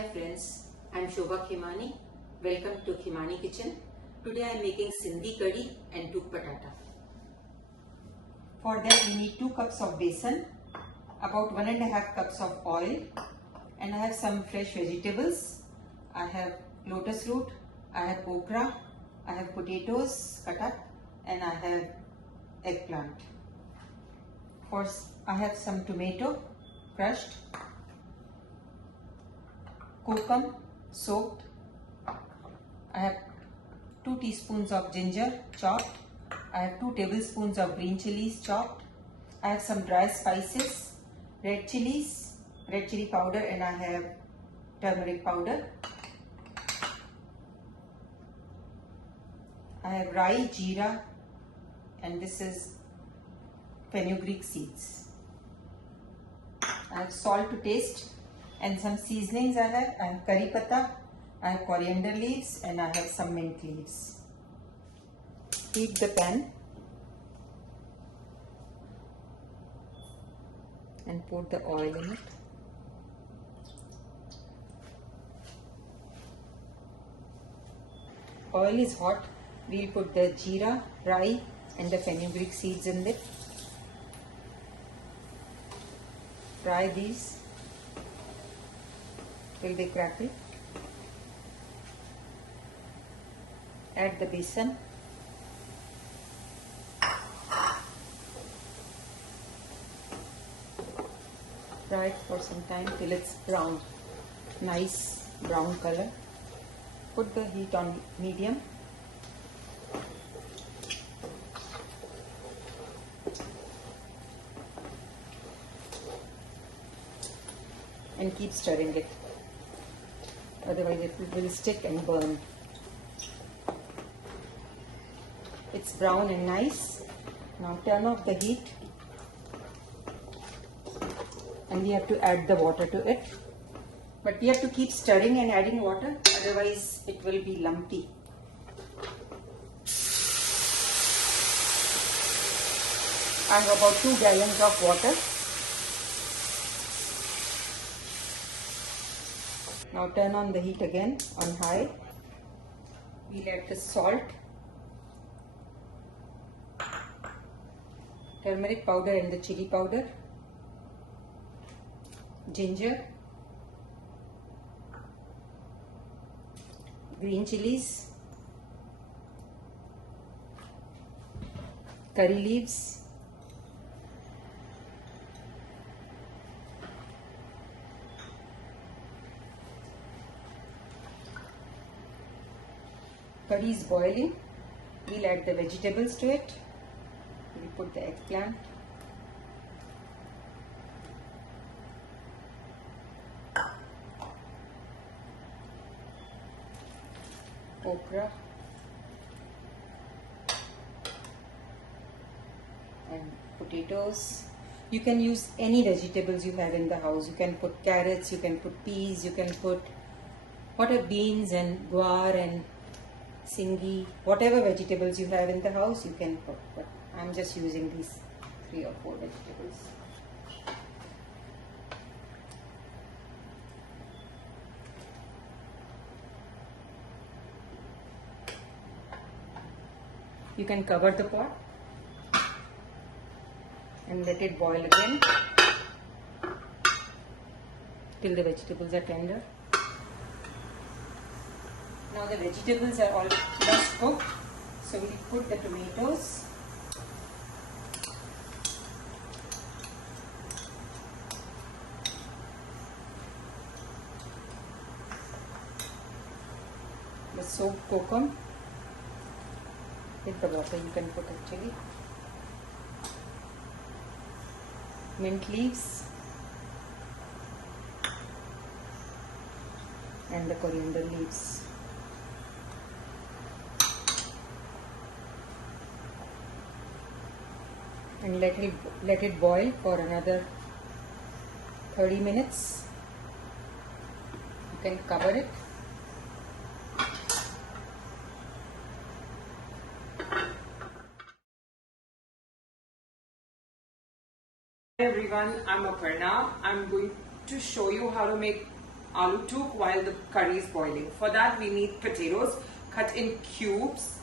Hi friends, I am Shobha Khemani. Welcome to Khemani Kitchen. Today I am making Sindhi curry and took patata. For that we need 2 cups of besan, about 1.5 cups of oil, and I have some fresh vegetables. I have lotus root, I have okra, I have potatoes cut up, and I have eggplant. First I have some tomato crushed, kokum soaked. I have 2 teaspoons of ginger chopped. I have 2 tablespoons of green chilies chopped. I have some dry spices, red chili powder, and I have turmeric powder. I have rai, jeera, and this is fenugreek seeds. I have salt to taste and some seasonings I have curry patta, I have coriander leaves, and I have some mint leaves. Heat the pan and pour the oil in it. Oil is hot. We will put the jeera, rai, and the fenugreek seeds in it. Fry these till they crackle. Add the besan. Fry it for some time till it's brown, nice brown color. Put the heat on medium. And keep stirring it, otherwise it will stick and burn. It's brown and nice. Now turn off the heat and we have to add the water to it. But we have to keep stirring and adding water, otherwise it will be lumpy. I have about 2 gallons of water. Now turn on the heat again on high. We'll add the salt, turmeric powder and the chili powder, ginger, green chilies, curry leaves, curry is boiling. We'll add the vegetables to it. We put the eggplant, okra, and potatoes. You can use any vegetables you have in the house. You can put carrots, you can put peas, you can put beans and guar and singi, whatever vegetables you have in the house you can put, but I'm just using these 3 or 4 vegetables. You can cover the pot and let it boil again till the vegetables are tender. Now the vegetables are almost cooked, so we put the tomatoes, the soaked kokum, with the water you can put actually, mint leaves, and the coriander leaves. And let it boil for another 30 minutes. You can cover it. Hi everyone, I'm Aparna. I'm going to show you how to make aloo took while the curry is boiling. For that we need potatoes cut in cubes,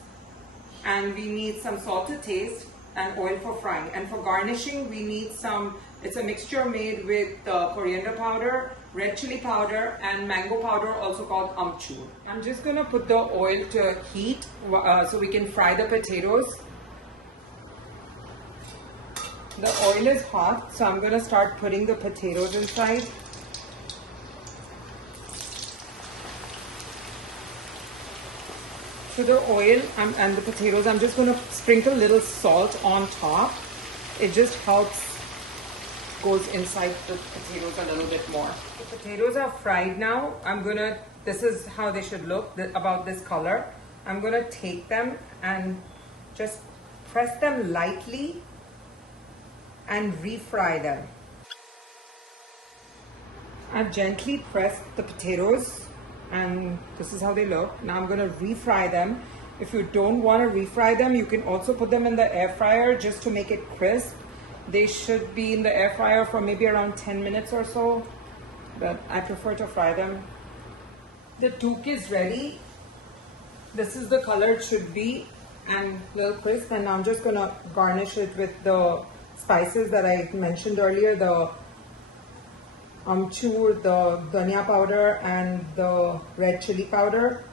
and we need some salt to taste and oil for frying. And for garnishing we need it's a mixture made with coriander powder, red chili powder and mango powder, also called amchur. I'm just gonna put the oil to heat so we can fry the potatoes. The oil is hot, so I'm gonna start putting the potatoes inside. To the oil and the potatoes, I'm just going to sprinkle a little salt on top. It just helps, goes inside the potatoes a little bit more. The potatoes are fried now. This is how they should look, about this color. I'm going to take them and just press them lightly and refry them. I've gently pressed the potatoes, and this is how they look. Now I'm going to refry them. If you don't want to refry them, you can also put them in the air fryer just to make it crisp. They should be in the air fryer for maybe around 10 minutes or so, but I prefer to fry them. The took is ready. This is the color it should be, and a little crisp. And now I'm just going to garnish it with the spices that I mentioned earlier, the amchur, the dhania powder and the red chili powder.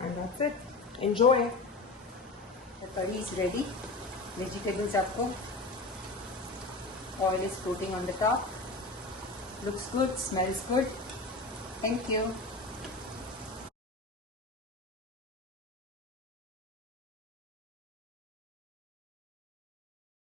And that's it. Enjoy. The curry is ready. Vegetables are cooked. Oil is floating on the top. Looks good, smells good. Thank you.